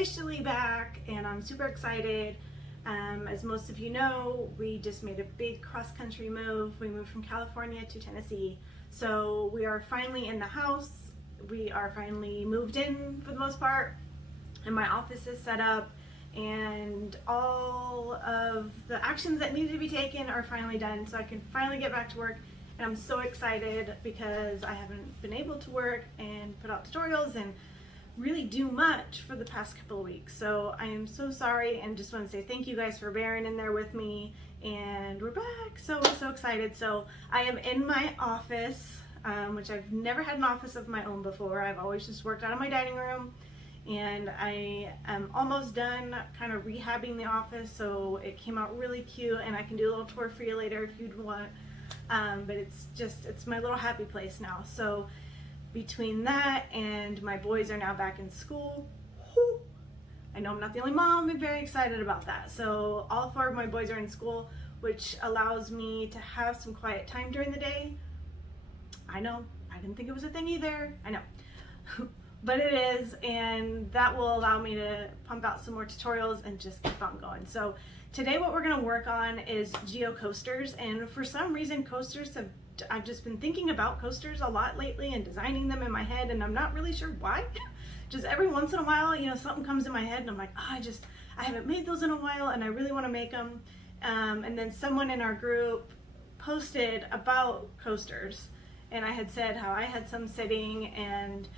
officially back and I'm super excited. As most of you know, we just made a big cross-country move. We moved from California to Tennessee. So we are finally in the house. We are finally moved in for the most part, and my office is set up, and all of the actions that needed to be taken are finally done, so I can finally get back to work. And I'm so excited because I haven't been able to work and put out tutorials and really do much for the past couple of weeks. So I am so sorry, and just want to say thank you guys for bearing in there with me, and we're back. So I'm so excited. So I am in my office, which I've never had an office of my own before. I've always just worked out of my dining room, and I am almost done kind of rehabbing the office, so it came out really cute, and I can do a little tour for you later if you'd want. But it's my little happy place now. So between that and my boys are now back in school, whew, I know I'm not the only mom, I'm very excited about that. So all 4 of my boys are in school, which allows me to have some quiet time during the day. I know, I didn't think it was a thing either, I know. But it is, and that will allow me to pump out some more tutorials and just keep on going. So today what we're gonna work on is Geo coasters, and for some reason I've just been thinking about coasters a lot lately and designing them in my head, and I'm not really sure why. Just every once in a while, you know, something comes in my head and I'm like, oh, I haven't made those in a while and I really wanna make them. And then someone in our group posted about coasters, and I had said how I had some sitting, and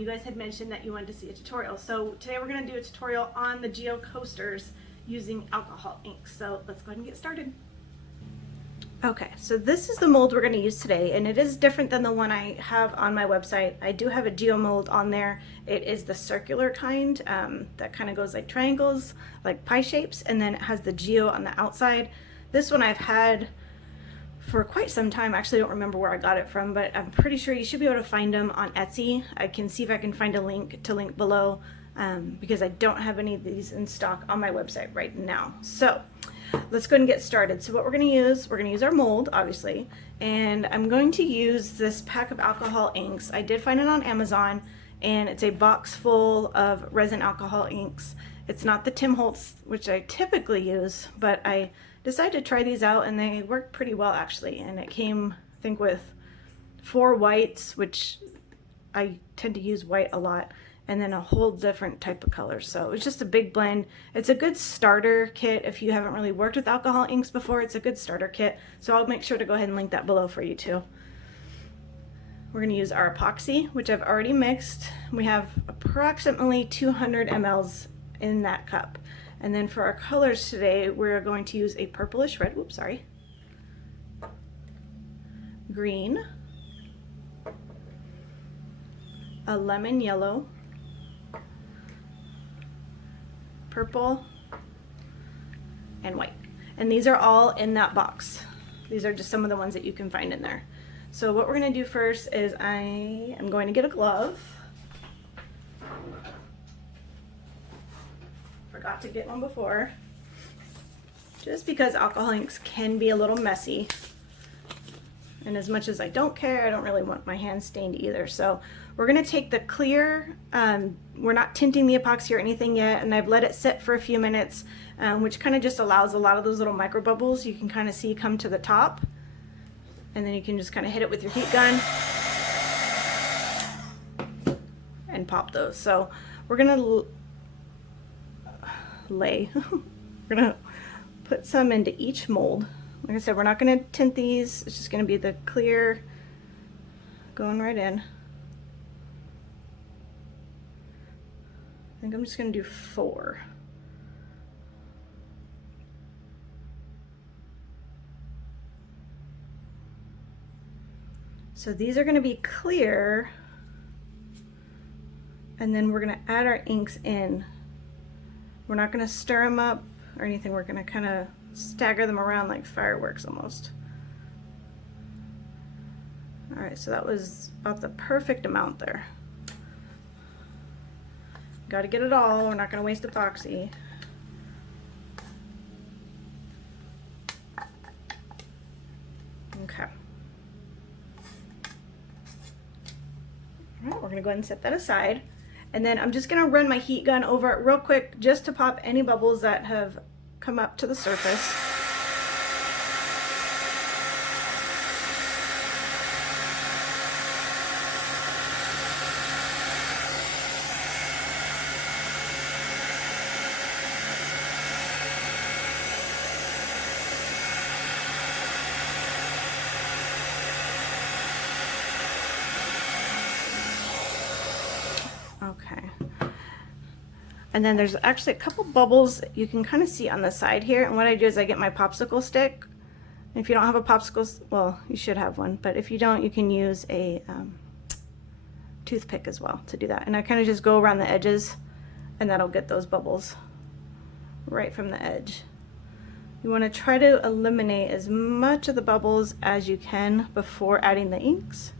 you guys had mentioned that you wanted to see a tutorial. So today we're gonna do a tutorial on the Geo coasters using alcohol inks. So let's go ahead and get started. Okay, so this is the mold we're gonna use today, and it is different than the one I have on my website. I do have a Geo mold on there. It is the circular kind that kind of goes like triangles, like pie shapes, and then it has the Geo on the outside. This one I've had for quite some time. Actually, I don't remember where I got it from, but I'm pretty sure you should be able to find them on Etsy. I can see if I can find a link below because I don't have any of these in stock on my website right now. So let's go ahead and get started. So what we're going to use our mold, obviously, and I'm going to use this pack of alcohol inks. I did find it on Amazon, and it's a box full of resin alcohol inks. It's not the Tim Holtz, which I typically use, but I decided to try these out, and they worked pretty well actually. And it came, I think, with 4 whites, which I tend to use white a lot, and then a whole different type of colors. So it was just a big blend. It's a good starter kit if you haven't really worked with alcohol inks before. It's a good starter kit. So I'll make sure to go ahead and link that below for you too. We're going to use our epoxy, which I've already mixed. We have approximately 200 mLs in that cup. And then for our colors today, we're going to use a purplish red, whoops, sorry, green, a lemon yellow, purple, and white. And these are all in that box. These are just some of the ones that you can find in there. So what we're going to do first is I am going to get a glove. Forgot to get one before, just because alcohol inks can be a little messy, and as much as I don't care, I don't really want my hands stained either. So we're going to take the clear, we're not tinting the epoxy or anything yet, and I've let it sit for a few minutes, which kind of just allows a lot of those little micro bubbles you can kind of see come to the top, and then you can just kind of hit it with your heat gun and pop those. So we're going to we're gonna put some into each mold. Like I said, we're not gonna tint these. It's just gonna be the clear going right in. I think I'm just gonna do 4. So these are gonna be clear, and then we're gonna add our inks in. We're not going to stir them up or anything. We're going to kind of stagger them around like fireworks almost. All right, so that was about the perfect amount there. Got to get it all. We're not going to waste epoxy. Okay. All right, we're going to go ahead and set that aside. And then I'm just gonna run my heat gun over it real quick just to pop any bubbles that have come up to the surface. Okay. And then there's actually a couple bubbles you can kind of see on the side here. And what I do is I get my popsicle stick. If you don't have a popsicle, well, you should have one, but if you don't, you can use a toothpick as well to do that. And I kind of just go around the edges, and that'll get those bubbles right from the edge. You want to try to eliminate as much of the bubbles as you can before adding the inks.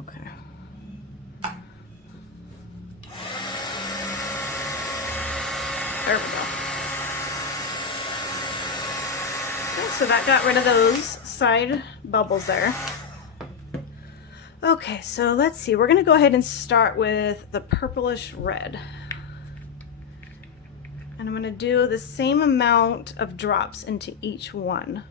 Okay. There we go. Okay, so that got rid of those side bubbles there. Okay, so let's see. We're gonna go ahead and start with the purplish red. And I'm gonna do the same amount of drops into each one.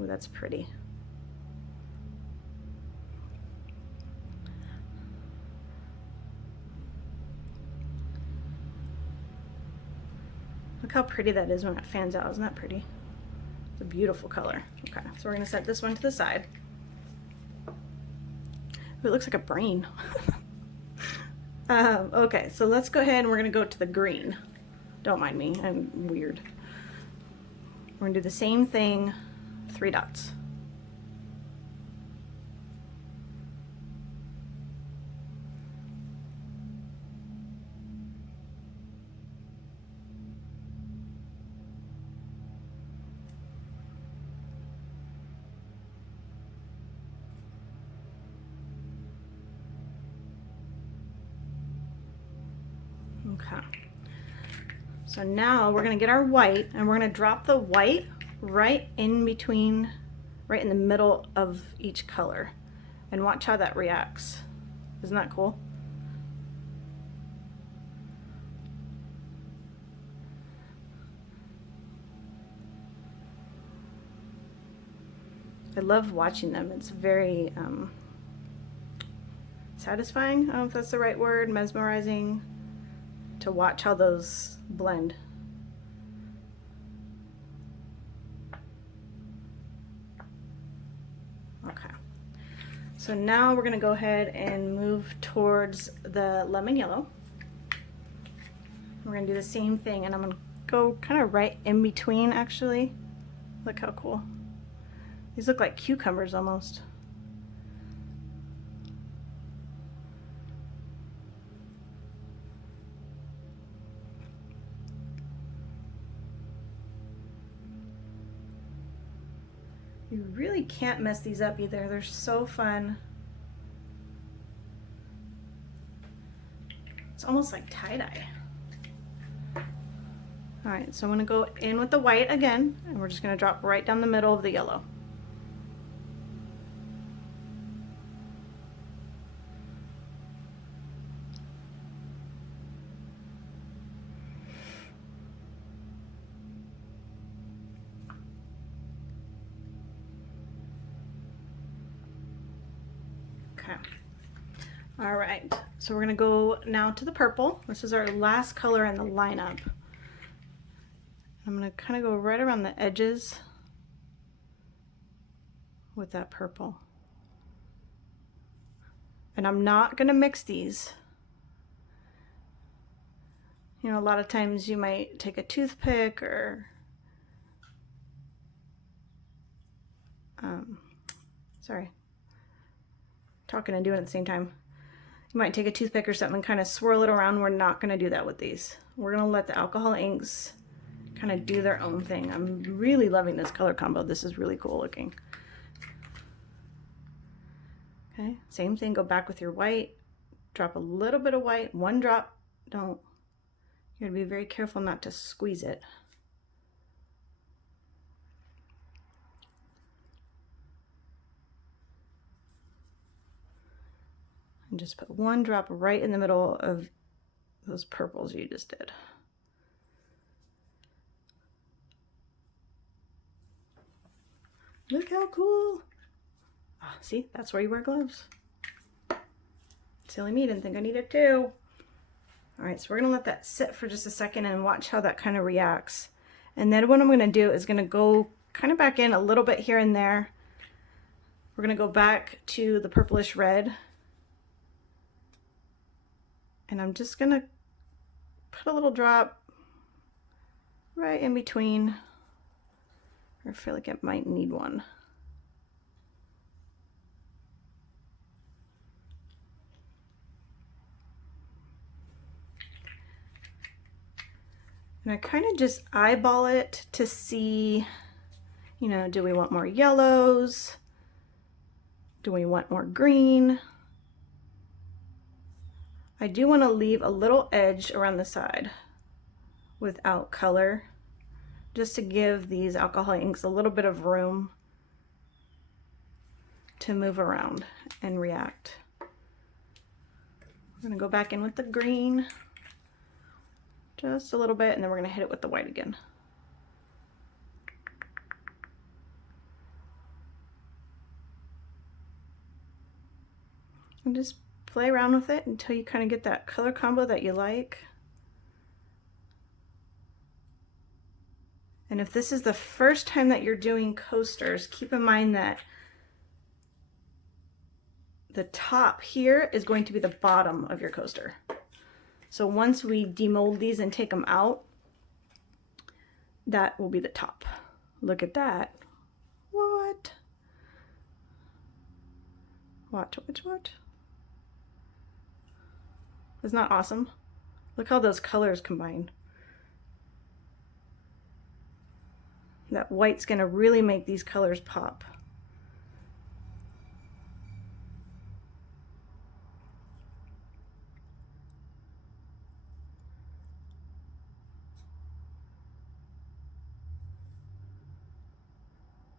Ooh, that's pretty. Look how pretty that is when it fans out. Isn't that pretty? It's a beautiful color. Okay, so we're gonna set this one to the side. Ooh, it looks like a brain. Okay, so let's go ahead and we're gonna go to the green. Don't mind me, I'm weird. We're gonna do the same thing, 3 dots. Okay, so now we're gonna get our white and we're gonna drop the white right in between, right in the middle of each color, and watch how that reacts. Isn't that cool? I love watching them. It's very satisfying. I don't know if that's the right word, mesmerizing, to watch how those blend. Okay, so now we're gonna go ahead and move towards the lemon yellow. We're gonna do the same thing, and I'm gonna go kind of right in between actually. Look how cool. These look like cucumbers almost. You really can't mess these up either. They're so fun. It's almost like tie-dye. All right, so I'm gonna go in with the white again, and we're just gonna drop right down the middle of the yellow. Okay. All right, so we're gonna go now to the purple. This is our last color in the lineup. I'm gonna kind of go right around the edges with that purple. And I'm not gonna mix these. You know, a lot of times you might take a toothpick or sorry, talking and doing it at the same time. You might take a toothpick or something and kind of swirl it around. We're not gonna do that with these. We're gonna let the alcohol inks kind of do their own thing. I'm really loving this color combo. This is really cool looking. Okay, same thing, go back with your white, drop a little bit of white, 1 drop, don't You gotta be very careful not to squeeze it. And just put one drop right in the middle of those purples you just did. Look how cool. Oh, see, that's where you wear gloves. Silly me, didn't think I needed two. All right, so we're gonna let that sit for just a second and watch how that kind of reacts. And then what I'm gonna do is gonna go kind of back in a little bit here and there. We're gonna go back to the purplish red. And I'm just gonna put a little drop right in between. I feel like it might need one. And I kind of just eyeball it to see, you know, do we want more yellows? Do we want more green? I do want to leave a little edge around the side without color, just to give these alcohol inks a little bit of room to move around and react. We're gonna go back in with the green just a little bit, and then we're gonna hit it with the white again. And just play around with it until you kind of get that color combo that you like. And if this is the first time that you're doing coasters, keep in mind that the top here is going to be the bottom of your coaster. So once we demold these and take them out, that will be the top. Look at that. What? Watch. Isn't that awesome? Look how those colors combine. That white's gonna really make these colors pop.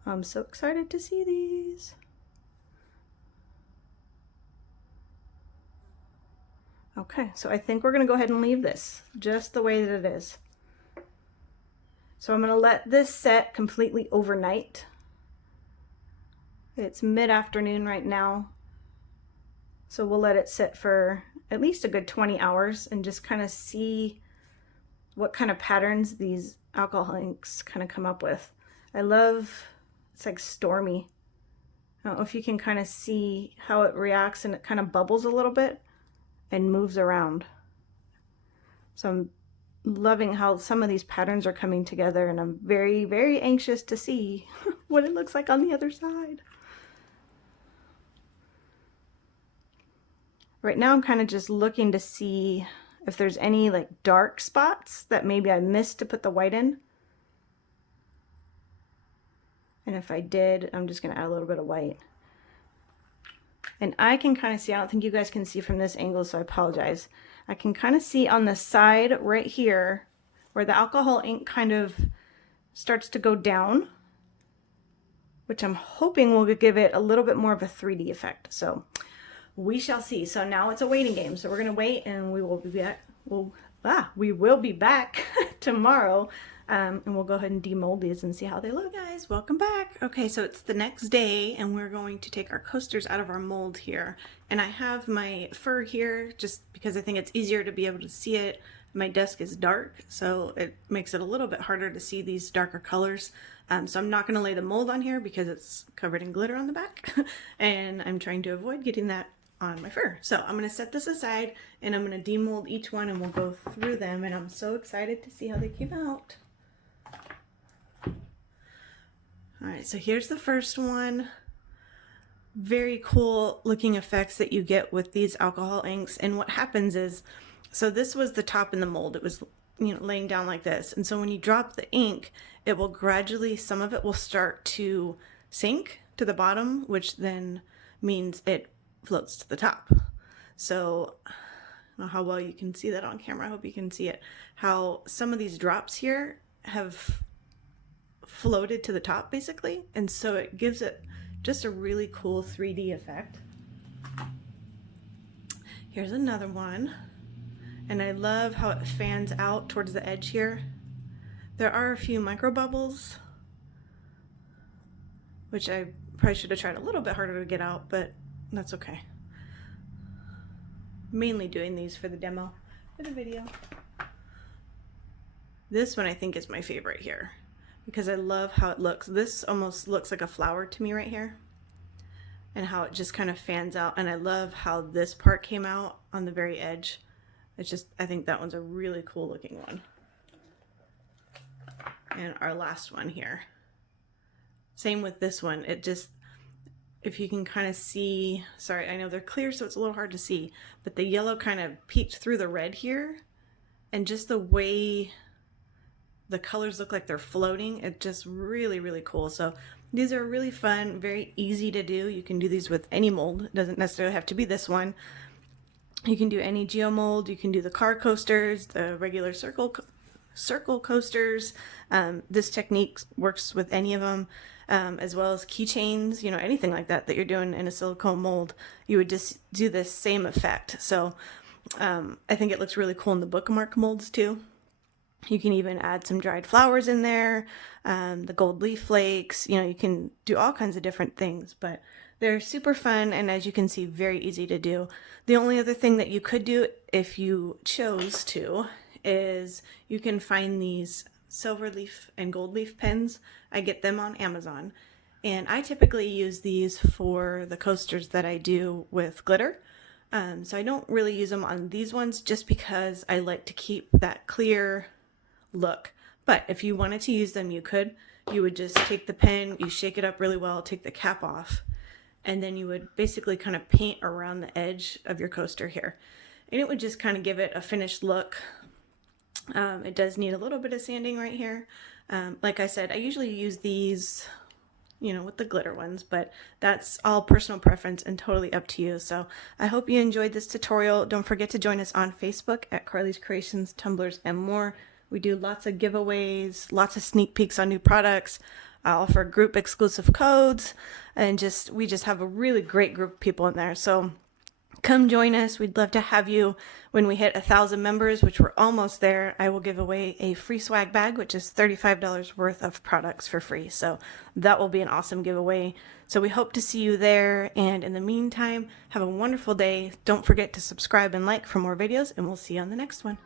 I'm so excited to see these. Okay, so I think we're gonna go ahead and leave this just the way that it is. So I'm gonna let this set completely overnight. It's mid-afternoon right now. So we'll let it sit for at least a good 20 hours and just kind of see what kind of patterns these alcohol inks kind of come up with. I love, it's like stormy. I don't know if you can kind of see how it reacts, and it kind of bubbles a little bit and moves around. So I'm loving how some of these patterns are coming together, and I'm very, very anxious to see what it looks like on the other side. Right now I'm kind of just looking to see if there's any like dark spots that maybe I missed to put the white in. And if I did, I'm just gonna add a little bit of white. And I can kind of see, I don't think you guys can see from this angle, so I apologize. I can kind of see on the side right here where the alcohol ink kind of starts to go down, which I'm hoping will give it a little bit more of a 3D effect. So we shall see. So now it's a waiting game. So we're gonna wait, and we will be back. We will be back tomorrow. And we'll go ahead and demold these and see how they look. Guys, welcome back. Okay, so it's the next day, and we're going to take our coasters out of our mold here. And I have my fur here just because I think it's easier to be able to see it. My desk is dark, so it makes it a little bit harder to see these darker colors. So I'm not gonna lay the mold on here because it's covered in glitter on the back. And I'm trying to avoid getting that on my fur. So I'm gonna set this aside, and I'm gonna demold each one, and we'll go through them. And I'm so excited to see how they came out. All right, so here's the first one. Very cool looking effects that you get with these alcohol inks. And what happens is, so this was the top in the mold. It was, you know, laying down like this. And so when you drop the ink, it will gradually, some of it will start to sink to the bottom, which then means it floats to the top. So don't know how well you can see that on camera. I hope you can see it. How some of these drops here have floated to the top basically, and so it gives it just a really cool 3D effect. Here's another one, and I love how it fans out towards the edge here. There are a few micro bubbles, which I probably should have tried a little bit harder to get out, but that's okay. Mainly doing these for the demo, for the video. This one I think is my favorite here because I love how it looks. This almost looks like a flower to me right here, and how it just kind of fans out. And I love how this part came out on the very edge. It's just, I think that one's a really cool looking one. And our last one here. Same with this one. It just, if you can kind of see, sorry, I know they're clear so it's a little hard to see, but the yellow kind of peeked through the red here, and just the way the colors look like they're floating, it's just really, really cool. So these are really fun, very easy to do. You can do these with any mold. It doesn't necessarily have to be this one. You can do any Geo Mold. You can do the car coasters, the regular circle coasters. This technique works with any of them, as well as keychains, you know, anything like that you're doing in a silicone mold. You would just do this same effect. So I think it looks really cool in the bookmark molds too. You can even add some dried flowers in there, the gold leaf flakes, you know, you can do all kinds of different things, but they're super fun, and as you can see, very easy to do. The only other thing that you could do if you chose to is you can find these silver leaf and gold leaf pens. I get them on Amazon, and I typically use these for the coasters that I do with glitter. So I don't really use them on these ones just because I like to keep that clear look. But if you wanted to use them, you could. You would just take the pen, you shake it up really well, take the cap off, and then you would basically kind of paint around the edge of your coaster here. And it would just kind of give it a finished look. It does need a little bit of sanding right here. Like I said, I usually use these, you know, with the glitter ones, but that's all personal preference and totally up to you. So I hope you enjoyed this tutorial. Don't forget to join us on Facebook at Carly's Creations, Tumblers, and more. We do lots of giveaways, lots of sneak peeks on new products. I offer group exclusive codes, and we just have a really great group of people in there. So come join us. We'd love to have you. When we hit 1,000 members, which we're almost there, I will give away a free swag bag, which is $35 worth of products for free. So that will be an awesome giveaway. So we hope to see you there. And in the meantime, have a wonderful day. Don't forget to subscribe and like for more videos, and we'll see you on the next one.